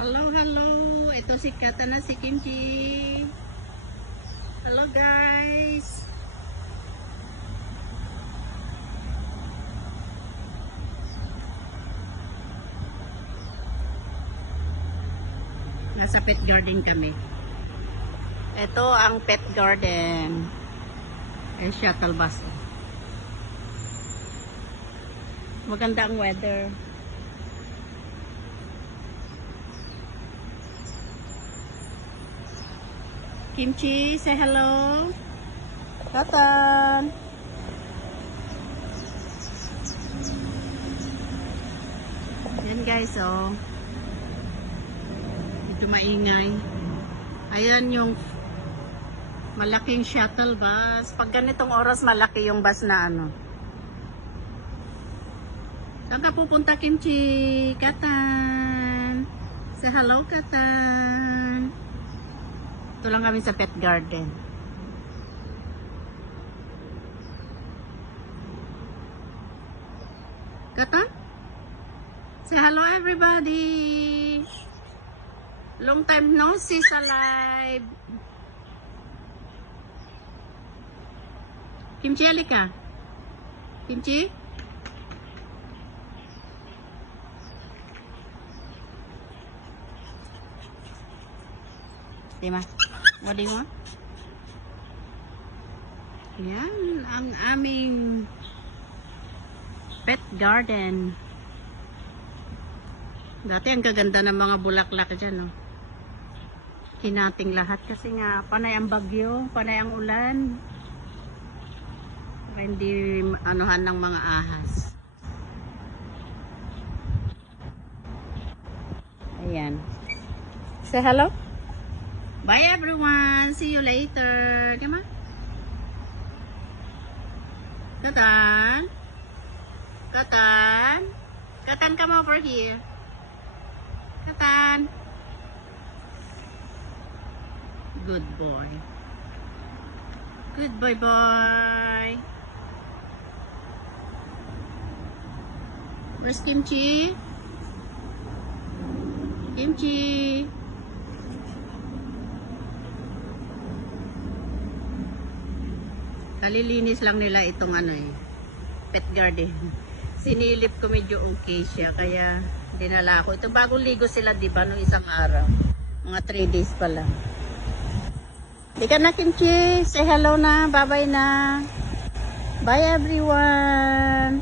Hello, hello. Ito si Kata na si Kimchi. Hello guys. Nasa pet garden kami. Ito ang pet garden. Shuttle bus. Maganda ang weather. Kimchi, say hello. Katan. Yan guys, oh. Ito maingay. Ayan yung malaking shuttle bus. Pag ganitong oras, malaki yung bus na ano. Saan ka pupunta, Kimchi? Katan. Say hello, Katan. Ito lang kami sa pet garden. Katan? Say hello, everybody. Long time no see sa live. Kimchi, alika. Kimchi? Diba? What do you want? Yan, ang aming pet garden. Dati ang gaganda ng mga bulaklak dyan, no? Kinating lahat kasi nga panay ang bagyo, panay ang ulan. Para hindi anuhan ng mga ahas. Ayan. Say hello. Bye everyone. See you later. Come on. Katan. Katan. Katan, come over here. Katan. Good boy. Good boy, boy. Where's Kimchi? Kimchi. Kalilinis lang nila itong ano pet garden. Sinilip ko medyo okay siya, kaya dinala ko. Ito bagong ligo sila, di ba, nung isang araw. Mga 3 days pa lang. Di ka na, Kimchi. Say hello na. Bye-bye na. Bye, everyone.